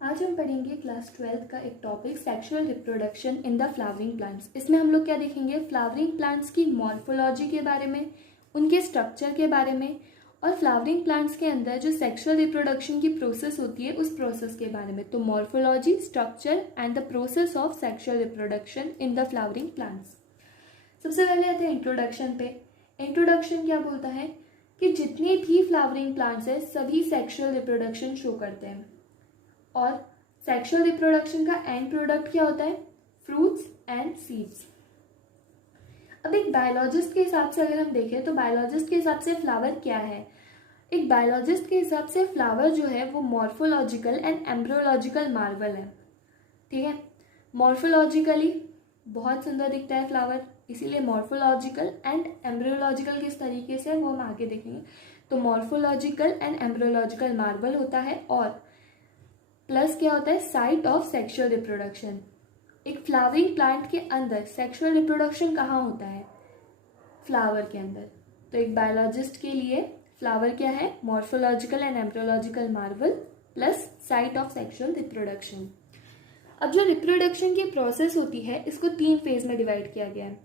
आज हम पढ़ेंगे क्लास 12 का एक topic sexual reproduction in the flowering plants. इसमें हम लोग क्या देखेंगे, फ्लावरिंग प्लांट्स की मॉर्फोलॉजी के बारे में, उनके स्ट्रक्चर के बारे में, और फ्लावरिंग प्लांट्स के अंदर जो सेक्सुअल रिप्रोडक्शन की प्रोसेस होती है उस प्रोसेस के बारे में। तो morphology, structure and the process of sexual reproduction in the flowering plants. सबसे पहले आते हैं इंट्रोडक्शन पे। इंट्रोडक्शन क्या बोलता है कि जितने भी फ्लावरिंग प्लांट्स हैं सभी सेक्सुअल रिप्रोडक्शन शो करते हैं, और सेक्सुअल रिप्रोडक्शन का एंड प्रोडक्ट क्या होता है, फ्रूट्स एंड सीड्स। अब एक बायोलॉजिस्ट के हिसाब से अगर हम देखें तो बायोलॉजिस्ट के हिसाब से फ्लावर क्या है। एक बायोलॉजिस्ट के हिसाब से फ्लावर जो है वो मॉर्फोलॉजिकल एंड एम्ब्रियोलॉजिकल मार्वल है। ठीक है, मॉर्फोलॉजिकली बहुत सुंदर दिखता है फ्लावर, इसीलिए मॉर्फोलॉजिकल एंड एम्ब्रियोलॉजिकल किस तरीके से वो हम आगे देखेंगे। तो मॉर्फोलॉजिकल एंड एम्ब्रियोलॉजिकल मार्वल होता है, और प्लस क्या होता है, साइट ऑफ सेक्सुअल रिप्रोडक्शन। एक फ्लावरिंग प्लांट के अंदर सेक्सुअल रिप्रोडक्शन कहाँ होता है, फ्लावर के अंदर। तो एक बायोलॉजिस्ट के लिए फ्लावर क्या है, morphological and embryological Marvel plus site of sexual reproduction. अब जो रिप्रोडक्शन की प्रोसेस होती है इसको 3 फेज में डिवाइड किया गया है,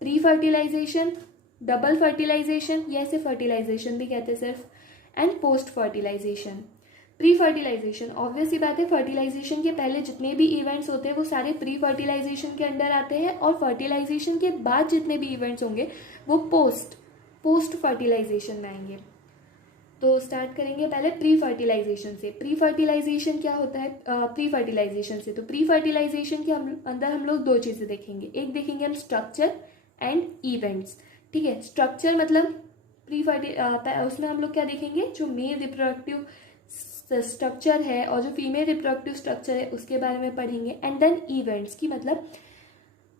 प्री फर्टिलाइजेशन, डबल फर्टिलाइजेशन, या इसे फर्टिलाइजेशन भी कहते हैं सिर्फ, and post fertilisation. Pre fertilisation, obvious ही बात है, फर्टिलाइजेशन के पहले जितने भी इवेंट्स होते हैं वो सारे प्री फर्टिलाइजेशन के अंडर आते हैं, और फर्टिलाइजेशन के बाद जितने भी इवेंट्स होंगे वो पोस्ट फर्टिलाइजेशन में आएंगे। तो स्टार्ट करेंगे पहले प्री फर्टिलाइजेशन से। प्री फर्टिलाइजेशन क्या होता है, प्री फर्टिलाइजेशन से, तो प्री फर्टिलाइजेशन के अंदर हम लोग 2 चीजें देखेंगे। एक देखेंगे हम स्ट्रक्चर एंड इवेंट्स। ठीक है, स्ट्रक्चर मतलब उसमें हम लोग क्या देखेंगे, जो मेल रिप्रोडक्टिव स्ट्रक्चर है और जो फीमेल रिप्रोडक्टिव स्ट्रक्चर है उसके बारे में पढ़ेंगे। एंड देन इवेंट्स की मतलब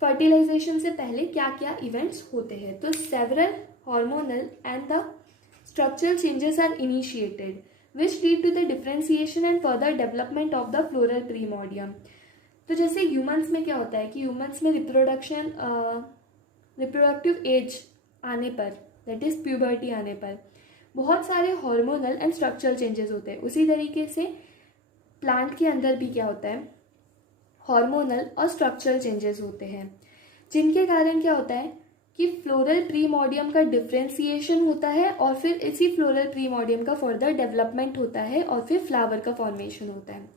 फर्टिलाइजेशन से पहले क्या क्या इवेंट्स होते हैं। तो several hormonal and the structural changes are initiated which lead to the differentiation and further development of the floral primordium. तो जैसे ह्यूमंस में क्या होता है कि ह्यूमंस में रिप्रोडक्टिव एज आने पर, दैट इज प्यूबर्टी आने पर, बहुत सारे हार्मोनल एंड स्ट्रक्चरल चेंजेस होते हैं। उसी तरीके से प्लांट के अंदर भी क्या होता है, हार्मोनल और स्ट्रक्चरल चेंजेस होते हैं, जिनके कारण क्या होता है कि फ्लोरल प्रीमोडियम का डिफरेंशिएशन होता है, और फिर इसी फ्लोरल प्रीमोडियम का फर्दर डेवलपमेंट होता है, और फिर फ्लावर का फॉर्मेशन होता है।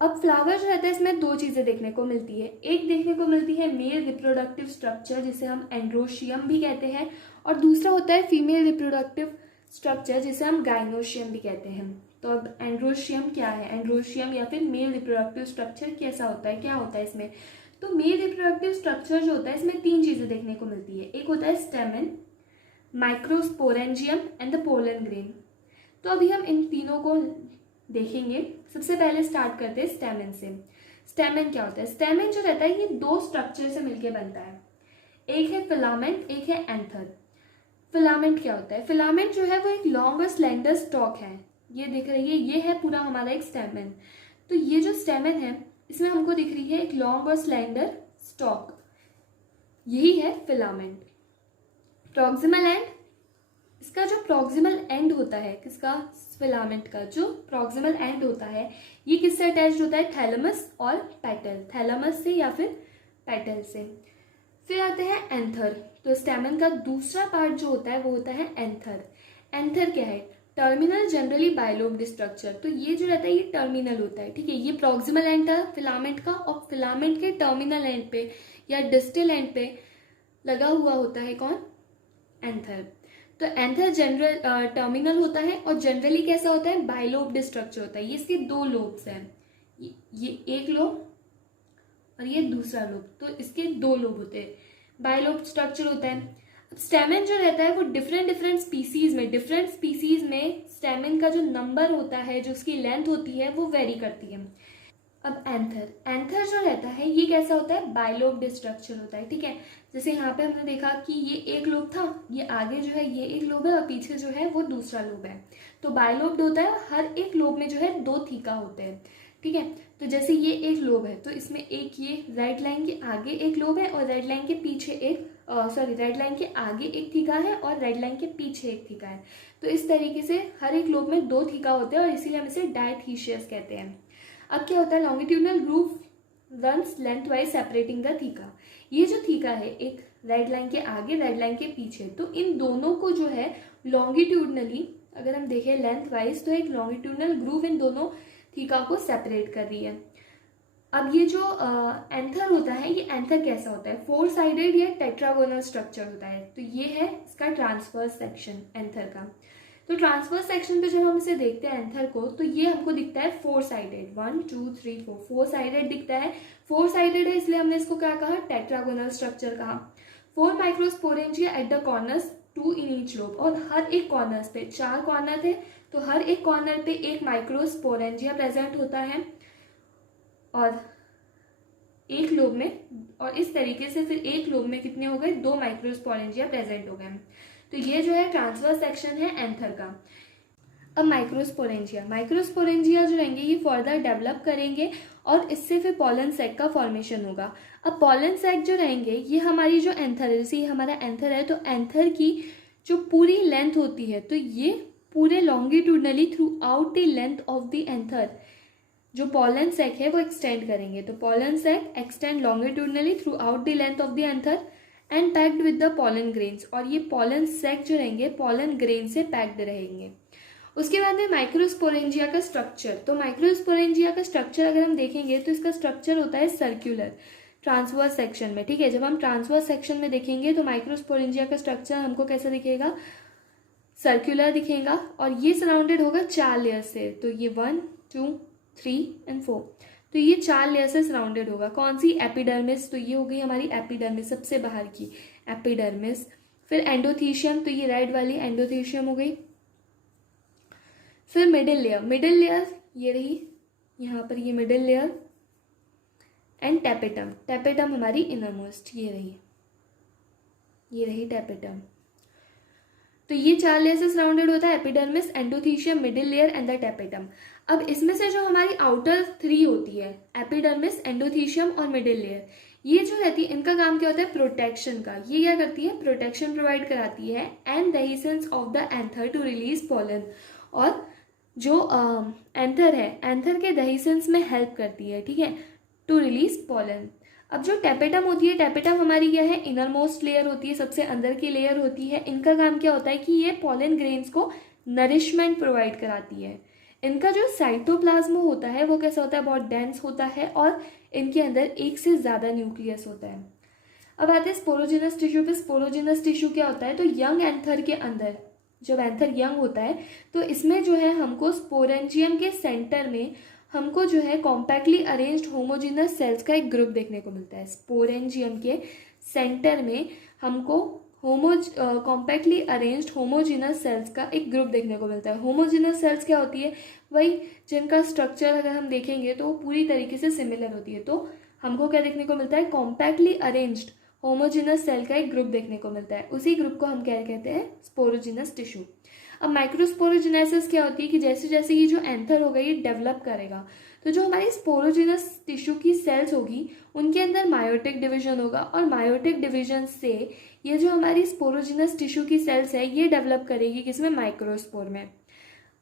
अब फ्लावर जो रहता है इसमें 2 चीजें देखने को मिलती है। एक देखने को मिलती है मेल रिप्रोडक्टिव स्ट्रक्चर जिसे हम एंड्रोशियम भी कहते हैं, और दूसरा होता है फीमेल रिप्रोडक्टिव स्ट्रक्चर जिसे हम गाइनोशियम भी कहते हैं। तो अब एंड्रोशियम क्या है, एंड्रोशियम या फिर मेल रिप्रोडक्टिव स्ट्रक्चर कैसा होता है, क्या होता है इसमें। तो मेल रिप्रोडक्टिव स्ट्रक्चर जो होता है इसमें 3 चीजें देखने को मिलती है। एक होता है स्टेमन, microsporangium and the pollen grain. तो अभी हम इन तीनों को देखेंगे। सबसे पहले स्टार्ट करते हैं स्टेमन से। स्टेमन क्या होता है, स्टेमन जो रहता है ये 2 स्ट्रक्चर से मिलकर बनता है, एक है फिलामेंट, एक है एंथर। फिलामेंट क्या होता है, फिलामेंट जो है वो एक लॉन्ग और स्लेंडर स्टॉक है, ये दिख रही है, ये है पूरा हमारा एक स्टेमन। तो ये जो स्टेमन है इसमें हमको दिख रही है एक लॉन्ग और स्लेंडर स्टॉक, यही है फिलामेंट। प्रॉक्सिमल एंड, इसका जो प्रॉक्सिमल एंड होता है किसका, फिलामेंट का जो प्रॉक्सिमल एंड होता है ये किससे अटैच्ड होता है, थैलेमस और पेटल, थैलेमस से या फिर पेटल से। फिर आते हैं एंथर। तो स्टेमन का दूसरा पार्ट जो होता है वो होता है एंथर। एंथर क्या है, टर्मिनल जनरली बायलोब्ड स्ट्रक्चर। तो ये जो रहता है ये टर्मिनल होता है, ठीक है, ये प्रॉक्सिमल एंड था फिलामेंट का, और फिलामेंट के टर्मिनल एंड पे या डिस्टल एंड पे लगा हुआ होता है कौन, एंथर। तो एंथर जनरल टर्मिनल होता है, और जनरली कैसा होता है, बायलोब्ड स्ट्रक्चर होता है। ये इसके 2 लोब्स हैं, ये एक लोब और ये दूसरा लोब, तो इसके 2 लोब होते हैं, बायलोब्ड स्ट्रक्चर होता है। अब स्टेमन जो रहता है वो डिफरेंट स्पीसीज में स्टेमन का जो नंबर होता है, जो उसकी लेंथ होती है वो वेरी करती है। अब एंथर जो रहता है ये कैसा होता है, बायलोब्ड स्ट्रक्चर होता है, ठीक है। जैसे यहाँ पे हमने देखा कि ये एक लोब था, ये आगे जो है ये एक लोब है, और पीछे जो है वो दूसरा लोब है। तो बायलोब्ड होता है, हर एक लोब में जो है 2 थीका होते हैं, ठीक है। तो जैसे ये एक लोब है तो इसमें एक ये रेड लाइन के आगे एक लोब है, और रेड लाइन के पीछे एक रेड लाइन के आगे एक थीका है, और रेड लाइन के पीछे एक थीका है। तो इस तरीके से हर एक लोब में 2 थीका होते हैं, और इसीलिए हम इसे डायथीशियस कहते हैं। अब क्या होता है, longitudinal groove runs length wise separating the theca. ये जो थीका है एक रेड लाइन के आगे रेड लाइन के पीछे, तो इन दोनों को जो है लॉन्गिट्यूडनली अगर हम देखें लेंथ वाइज तो एक लॉन्गिट्यूडनल ग्रूव इन दोनों थीका को सेपरेट कर रही है। अब ये जो एंथर होता है, ये एंथर कैसा होता है, 4 साइडेड या टेट्रागोनल स्ट्रक्चर होता है। तो ये है इसका ट्रांसवर्स सेक्शन एंथर का। तो ट्रांसवर्स सेक्शन पे जब हम इसे देखते हैं एंथर को, तो ये हमको दिखता है 4 साइडेड, 1 2 3 4 4 साइडेड दिखता है। 4 साइडेड है इसलिए हमने इसको क्या कहा, टेट्रागोनल स्ट्रक्चर कहा। 4 microsporangia at the corners, 2 in each lobe, और हर एक कॉर्नर्स पे 4 कॉर्नर थे, तो हर एक कॉर्नर पे एक माइक्रोस्पोरेंजिया प्रेजेंट होता है और एक लोब में, और इस तरीके से फिर एक लोब में कितने हो गए, 2 माइक्रोस्पोरेंजिया प्रेजेंट हो गए। तो ये जो है ट्रांसवर्स सेक्शन है एंथर का। अब माइक्रोस्पोरेंजिया, माइक्रोस्पोरेंजिया जो रहेंगे ये फर्दर डेवलप करेंगे और इससे फिर पॉलन सैक का फॉर्मेशन होगा। अब पॉलन सैक जो रहेंगे ये हमारी जो एंथर है, जैसे हमारा एंथर है तो एंथर की जो पूरी लेंथ होती है तो ये पूरे longitudinally throughout the length of the anther जो पॉलन सैक है वो एक्सटेंड करेंगे। तो pollen sac extend longitudinally throughout the length of the anther and packed with the pollen grains, और ये पॉलन सैक जो रहेंगे पॉलन ग्रेन से पैक्ड रहेंगे। उसके बाद में माइक्रोस्पोरेंजिया का स्ट्रक्चर, तो माइक्रोस्पोरेंजिया का स्ट्रक्चर अगर हम देखेंगे तो इसका स्ट्रक्चर होता है सर्क्यूलर ट्रांसवर्स सेक्शन में, ठीक है। जब हम ट्रांसवर्स सेक्शन में देखेंगे तो माइक्रोस्पोरेंजिया का स्ट्रक्चर हमको कैसा दिखेगा, सर्क्यूलर दिखेगा, और ये सराउंडेड होगा 4 लेयर से। तो ये 1 2 3 एंड 4, तो ये 4 लेयर से सराउंडेड होगा। कौन सी, एपिडर्मिस, तो ये हो गई हमारी एपिडर्मिस सबसे बाहर की एपिडर्मिस। फिर एंडोथीशियम, तो ये रेड वाली एंडोथीशियम हो गई। फिर मिडिल लेयर, मिडिल लेयर ये रही यहाँ पर, ये middle layer and tapetum, tapetum हमारी इनरमोस्ट ये रही टेपेटम। तो ये 4 लेयर से सराउंडेड होता है, epidermis, endothecium, middle layer and the tapetum. अब इसमें से जो हमारी आउटर 3 होती है, एपिडर्मिस, एंडोथीशियम और मिडिल लेयर, ये जो रहती है इनका काम क्या होता है, प्रोटेक्शन का। ये क्या करती है, प्रोटेक्शन प्रोवाइड कराती है and dehiscence of the anther to release pollen, और जो एंथर है एंथर के डेहिसेंस में हेल्प करती है, ठीक है, टू रिलीज पॉलन। अब जो टेपेटम होती है, टेपेटम हमारी क्या है, इनर मोस्ट लेयर होती है, सबसे अंदर की लेयर होती है। इनका काम क्या होता है कि ये पॉलन ग्रेन्स को नरिशमेंट प्रोवाइड कराती है। इनका जो साइटोप्लाज्म होता है वो कैसा होता है, बहुत डेंस होता है, और इनके अंदर एक से ज़्यादा न्यूक्लियस होता है। अब आते हैं स्पोरोजिनस टिश्यू पे। स्पोरोजिनस टिश्यू क्या होता है, तो यंग एंथर के अंदर, जब एंथर यंग होता है तो इसमें जो है हमको स्पोरेंजियम के सेंटर में हमको जो है कॉम्पैक्टली अरेंज्ड होमोजिनस सेल्स का एक ग्रुप देखने को मिलता है। स्पोरेंजियम के सेंटर में हमको कॉम्पैक्टली अरेंज्ड होमोजिनस सेल्स का एक ग्रुप देखने को मिलता है। होमोजिनस सेल्स क्या होती है, वही जिनका स्ट्रक्चर अगर हम देखेंगे तो पूरी तरीके से सिमिलर होती है। तो हमको क्या देखने को मिलता है, कॉम्पैक्टली अरेंज्ड होमोजिनस सेल का एक ग्रुप देखने को मिलता है। उसी ग्रुप को हम क्या कहते हैं, स्पोरोजिनस टिश्यू। अब माइक्रोस्पोरोजिनेसिस क्या होती है कि जैसे जैसे ये जो एंथर होगा ये डेवलप करेगा, तो जो हमारी स्पोरोजिनस टिश्यू की सेल्स होगी उनके अंदर मायोटिक डिवीजन होगा, और मायोटिक डिवीजन से ये जो हमारी स्पोरोजिनस टिश्यू की सेल्स है ये डेवलप करेगी किसमें, माइक्रोस्पोर में।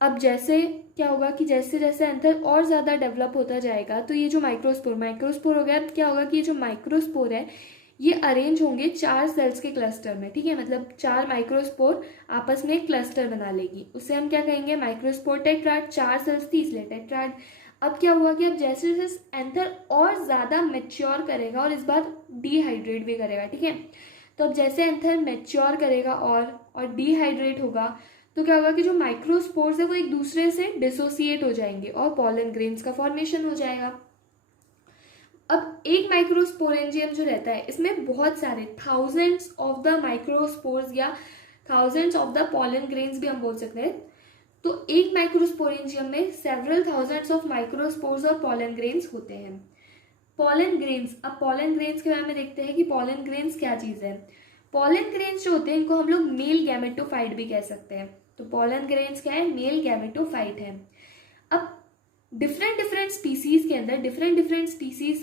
अब जैसे क्या होगा कि जैसे जैसे एंथर और ज़्यादा डेवलप होता जाएगा तो ये जो माइक्रोस्पोर हो गया, अब क्या होगा कि ये जो माइक्रोस्पोर है ये अरेंज होंगे 4 सेल्स के क्लस्टर में, ठीक है, मतलब 4 माइक्रोस्पोर आपस में एक क्लस्टर बना लेगी, उसे हम क्या कहेंगे, माइक्रोस्पोर टेट्राड। 4 सेल्स थी इसलिए टेट्राड। अब क्या हुआ कि अब जैसे जैसे एंथर और ज़्यादा मेच्योर करेगा और इस बार डिहाइड्रेट भी करेगा, ठीक है, तो अब जैसे एंथर मेच्योर करेगा और डिहाइड्रेट होगा तो क्या होगा कि जो माइक्रोस्पोर्स है वो एक दूसरे से डिसोसिएट हो जाएंगे और पॉलन ग्रेन्स का फॉर्मेशन हो जाएगा। अब एक माइक्रोस्पोरेंजियम जो रहता है इसमें बहुत सारे थाउजेंड्स ऑफ द माइक्रोस्पोर्स या thousands of the pollen grains भी हम बोल सकते हैं। तो एक माइक्रोस्पोरेंजियम में सेवरल थाउजेंड्स ऑफ माइक्रोस्पोर्स और पॉलन ग्रेन्स होते हैं। पॉलन ग्रेन्स, अब पॉलन ग्रेन्स के बारे में देखते हैं कि पॉलन ग्रेन्स क्या चीज़ है। पॉलन ग्रेन्स जो होते हैं इनको हम लोग मेल गैमेटोफाइट भी कह सकते हैं। तो पॉलन ग्रेन्स क्या है, मेल गैमेटोफाइट है। अब डिफरेंट स्पीसीज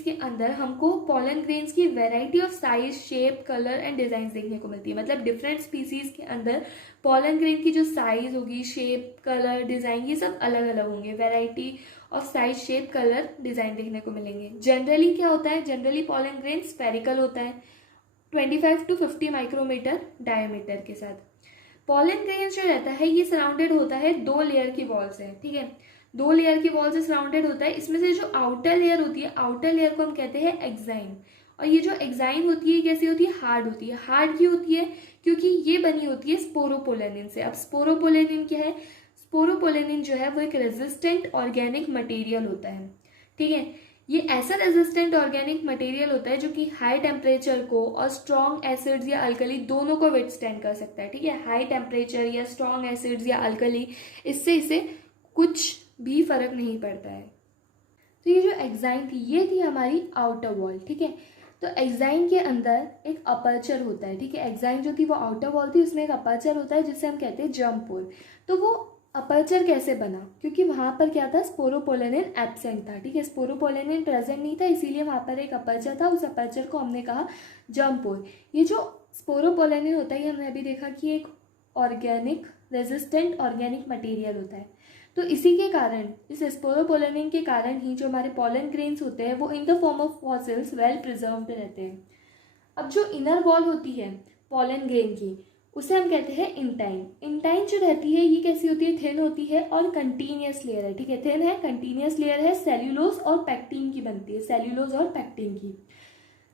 के अंदर हमको पॉलन ग्रेन्स की variety of size, shape, colour and design देखने को मिलती है। मतलब डिफरेंट स्पीसीज के अंदर पॉलन ग्रेन की जो साइज होगी, शेप, कलर, डिजाइन, ये सब अलग अलग होंगे। Variety of size, shape, colour, design देखने को मिलेंगे। जनरली क्या होता है, जनरली पॉलन ग्रेन स्फेरिकल होता है 25 to 50 माइक्रोमीटर डायमीटर के साथ। पॉलन ग्रेन जो रहता है ये सराउंडेड होता है 2 लेयर की वॉल से, ठीक है, 2 लेयर की वॉल से सराउंडेड होता है। इसमें से जो आउटर लेयर होती है, आउटर लेयर को हम कहते हैं एक्साइन, और ये जो एक्साइन होती है कैसी होती है, हार्ड होती है। हार्ड क्यों होती है, क्योंकि ये बनी होती है स्पोरोपोलेनिन से। अब स्पोरोपोलेनिन क्या है, स्पोरोपोलेनिन जो है वो एक रेजिस्टेंट ऑर्गेनिक मटेरियल होता है, ठीक है। ये ऐसा रेजिस्टेंट ऑर्गेनिक मटेरियल होता है जो कि हाई टेम्परेचर को और स्ट्रॉन्ग एसिड्स या अल्कली दोनों को विथस्टैंड कर सकता है, ठीक है। हाई टेम्परेचर या स्ट्रॉन्ग एसिड्स या अल्कली, इससे इसे कुछ भी फर्क नहीं पड़ता है। तो ये जो एक्साइन थी ये थी हमारी आउटर वॉल, ठीक है। तो एक्साइन के अंदर एक अपर्चर होता है, ठीक है। एक्साइन जो थी वो आउटर वॉल थी, उसमें एक अपर्चर होता है जिससे हम कहते हैं जर्म पोर। तो वो अपर्चर कैसे बना, क्योंकि वहां पर क्या था, स्पोरोपोलेनिन एब्सेंट था, ठीक है, स्पोरोपोलेनिन प्रेजेंट नहीं था, इसीलिए वहां पर एक अपर्चर था, उस अपर्चर को हमने कहा जर्म पोर। ये जो स्पोरोपोलेनिन होता है ये हमने अभी देखा कि एक ऑर्गेनिक रेजिस्टेंट ऑर्गेनिक मटेरियल होता है। तो इसी के कारण, इस स्पोरोपोलेनिन के कारण ही जो हमारे पॉलन ग्रेन्स होते हैं वो in the form of fossils well preserved रहते हैं। अब जो इनर वॉल होती है पॉलन ग्रेन की उसे हम कहते हैं इंटाइन। इंटाइन जो रहती है ये कैसी होती है, थिन होती है और कंटिन्यूअस लेयर है, ठीक है, थिन है, कंटिन्यूअस लेयर है, सेल्यूलोज और पैक्टीन की बनती है, सेल्यूलोज और पैक्टीन की।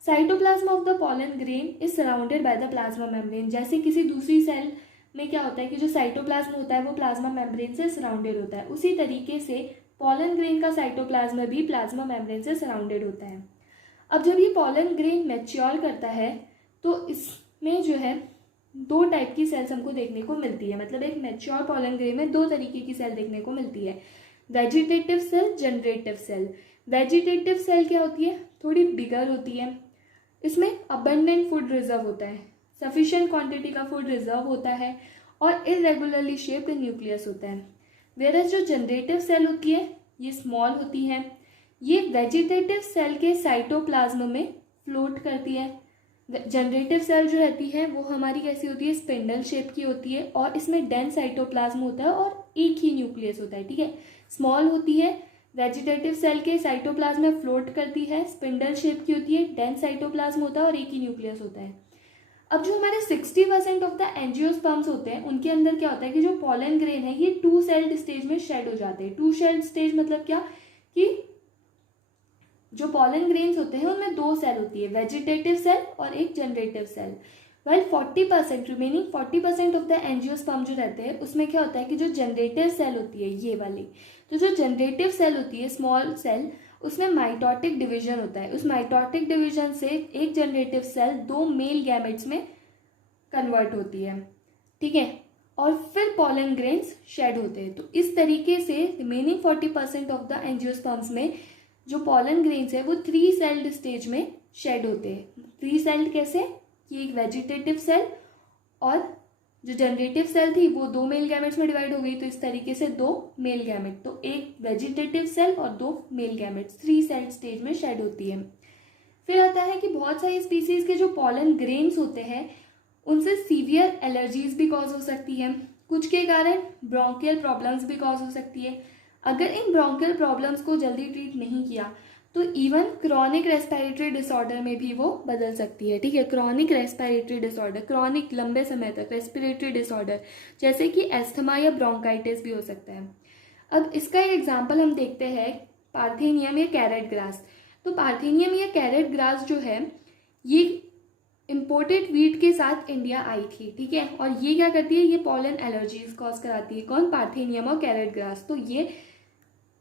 Cytoplasm of the pollen grain is surrounded by the plasma membrane. जैसे किसी दूसरी सेल में क्या होता है कि जो साइटोप्लाज्म होता है वो प्लाज्मा मेम्ब्रेन से सराउंडेड होता है, उसी तरीके से पॉलन ग्रेन का साइटोप्लाज्म भी प्लाज्मा मेम्ब्रेन से सराउंडेड होता है। अब जब ये पॉलन ग्रेन मैच्योर करता है तो इसमें जो है 2 टाइप की सेल्स हमको देखने को मिलती है, मतलब एक मैच्योर पॉलन ग्रेन में 2 तरीके की सेल देखने को मिलती है, vegetative cell, generative cell. Vegetative cell क्या होती है, थोड़ी बिगर होती है, इसमें अबंडेंट फूड रिजर्व होता है, सफिशिएंट क्वांटिटी का फूड रिजर्व होता है और इरेगुलरली शेप्ड न्यूक्लियस होता है। वेरस जो जनरेटिव सेल होती है ये स्मॉल होती है, ये वेजिटेटिव सेल के साइटोप्लाज्म में फ्लोट करती है। जनरेटिव सेल जो रहती है वो हमारी कैसी होती है, स्पिंडल शेप की होती है और इसमें डेंस साइटोप्लाज्म होता है और एक ही न्यूक्लियस होता है, ठीक है। स्मॉल होती है, वेजिटेटिव सेल के साइटोप्लाज्म में फ्लोट करती है, स्पिंडल शेप की होती है, डेंस साइटोप्लाज्म होता है और एक ही न्यूक्लियस होता है। अब जो हमारे 60% ऑफ द एंजियोस्पर्म्स होते हैं उनके अंदर क्या होता है कि जो पॉलन ग्रेन है ये 2 सेल्ड स्टेज में शेड हो जाते हैं। 2 सेल्ड स्टेज मतलब क्या कि जो पॉलन ग्रेन्स होते हैं उनमें 2 सेल होती है, वेजिटेटिव सेल और एक generative cell. Well 40% remaining 40% of the angiosperm जो रहते हैं उसमें क्या होता है कि जो जनरेटिव सेल होती है ये वाली, तो जो जनरेटिव सेल होती है स्मॉल सेल, उसमें माइटोटिक डिवीजन होता है। उस माइटोटिक डिवीजन से एक जनरेटिव सेल 2 मेल गैमेट्स में कन्वर्ट होती है, ठीक है, और फिर पॉलन ग्रेन्स शेड होते हैं। तो इस तरीके से रिमेनिंग 40% ऑफ द एंजियोस्पर्म्स में जो पॉलन ग्रेन्स है वो 3 सेल्ड स्टेज में शेड होते हैं। 3 सेल्ड कैसे कि एक वेजिटेटिव सेल और जो जनरेटिव सेल थी वो 2 मेल गैमेट्स में डिवाइड हो गई, तो इस तरीके से 2 मेल गैमेट, तो एक वेजिटेटिव सेल और 2 मेल गैमेट्स 3 सेल स्टेज में शेड होती है। फिर आता है कि बहुत सारी स्पीसीज के जो पॉलन ग्रेन्स होते हैं उनसे सीवियर एलर्जीज भी कॉज हो सकती है, कुछ के कारण ब्रोंकियल प्रॉब्लम्स भी कॉज हो सकती है। अगर इन ब्रोंकियल प्रॉब्लम्स को जल्दी ट्रीट नहीं किया तो इवन क्रॉनिक रेस्पिरेटरी डिसऑर्डर में भी वो बदल सकती है, ठीक है। क्रॉनिक रेस्पिरेटरी डिसऑर्डर, क्रॉनिक लंबे समय तक रेस्पिरेटरी डिसऑर्डर जैसे कि एस्थमा या ब्रोंकाइटिस भी हो सकता है। अब इसका एक एग्जांपल हम देखते हैं पार्थेनियम या कैरेट ग्रास। तो पार्थेनियम या कैरेट ग्रास जो है ये इम्पोर्टेड वीट के साथ इंडिया आई थी, ठीक है, और ये क्या करती है, ये पॉलन एलर्जीज कॉज कराती है। कौन, पार्थेनियम और कैरेट ग्रास। तो ये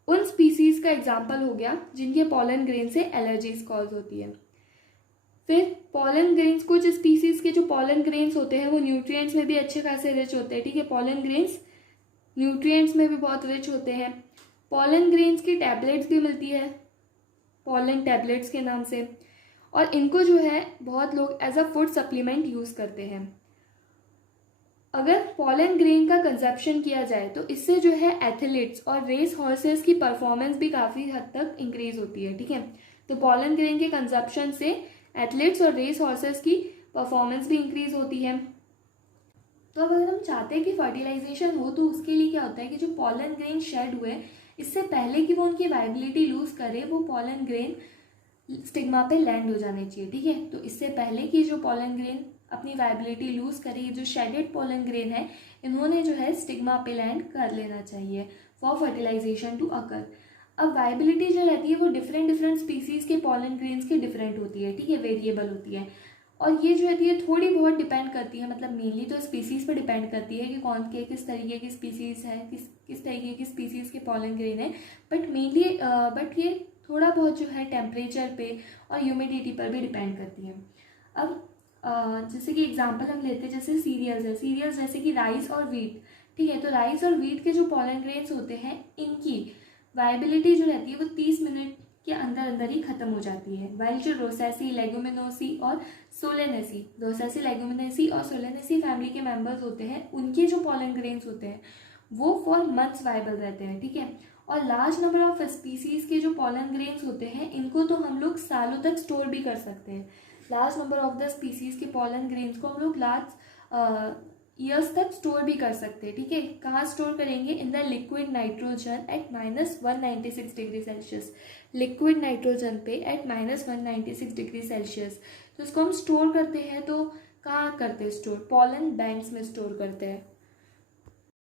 उन स्पीसीज का एग्जाम्पल हो गया जिनके पॉलन ग्रेन से एलर्जीज कॉज होती है। फिर पॉलन ग्रेन्स, कुछ स्पीसीज के जो पॉलन ग्रेन्स होते हैं वो न्यूट्रिएंट्स में भी अच्छे खासे रिच होते हैं, ठीक है। पॉलन ग्रेन्स न्यूट्रिएंट्स में भी बहुत रिच होते हैं। पॉलन ग्रेन्स की टैबलेट्स भी मिलती है पॉलन टैबलेट्स के नाम से, और इनको जो है बहुत लोग as a food supplement use करते हैं। अगर पॉलन ग्रेन का कंजप्शन किया जाए तो इससे जो है एथलीट्स और रेस हॉर्सेस की परफॉर्मेंस भी काफ़ी हद तक इंक्रीज होती है, ठीक है। तो पॉलन ग्रेन के कंजप्शन से एथलीट्स और रेस हॉर्सेस की परफॉर्मेंस भी इंक्रीज होती है। तो अब अगर हम चाहते हैं कि फर्टिलाइजेशन हो तो उसके लिए क्या होता है कि जो पॉलन ग्रेन शेड हुए इससे पहले कि वो उनकी वाइबिलिटी लूज़ करे वो पॉलन ग्रेन स्टिग्मा पे लैंड हो जाने चाहिए, ठीक है। तो इससे पहले कि जो पॉलन ग्रेन अपनी वाइबिलिटी लूज़ करे, ये जो शेडेड पॉलन ग्रेन है इन्होंने जो है स्टिग्मा पे लैंड कर लेना चाहिए फॉर फर्टिलाइजेशन टू अकर। अब वाइबिलिटी जो रहती है वो डिफरेंट स्पीसीज़ के पॉलन ग्रेन्स की डिफरेंट होती है, ठीक है, वेरिएबल होती है। और ये जो रहती है थोड़ी बहुत डिपेंड करती है, मतलब मेनली तो स्पीसीज़ पर डिपेंड करती है कि कौन के किस तरीके की स्पीसीज़ है, किस तरीके की स्पीसीज़ के पॉलन ग्रेन है। बट मेनली ये थोड़ा बहुत जो है टेम्परेचर पे और ह्यूमिडिटी पर भी डिपेंड करती है। अब जैसे कि एग्जांपल हम लेते हैं, जैसे सीरियल्स है, सीरियल्स जैसे कि राइस और वीट, ठीक है। तो राइस और वीट के जो पॉलन ग्रेन्स होते हैं इनकी वाइबिलिटी जो रहती है वो 30 मिनट के अंदर अंदर ही खत्म हो जाती है। वाइल जो रोसेसी, लेगुमिनोसी और सोलेनेसी, रोसेसी, लेगुमिनेसी और सोलेनेसी फैमिली के मेंबर्स होते हैं, उनके जो पॉलन ग्रेन्स होते हैं वो फॉर मंथ्स वाइबल रहते हैं, ठीक है। और लार्ज नंबर ऑफ स्पीसीज़ के जो पॉलन ग्रेन्स होते हैं इनको तो हम लोग सालों तक स्टोर भी कर सकते हैं। Large number of the species के पॉलन ग्रेन्स को हम लोग लार्ज ईयर्स तक स्टोर भी कर सकते हैं, ठीक है। कहाँ स्टोर करेंगे? In the liquid nitrogen eight -196 degree Celsius, liquid nitrogen पे एट -196 डिग्री सेल्सियस। तो इसको हम स्टोर करते हैं, तो कहाँ करते हैं स्टोर? पॉलन बैंक्स में स्टोर करते हैं।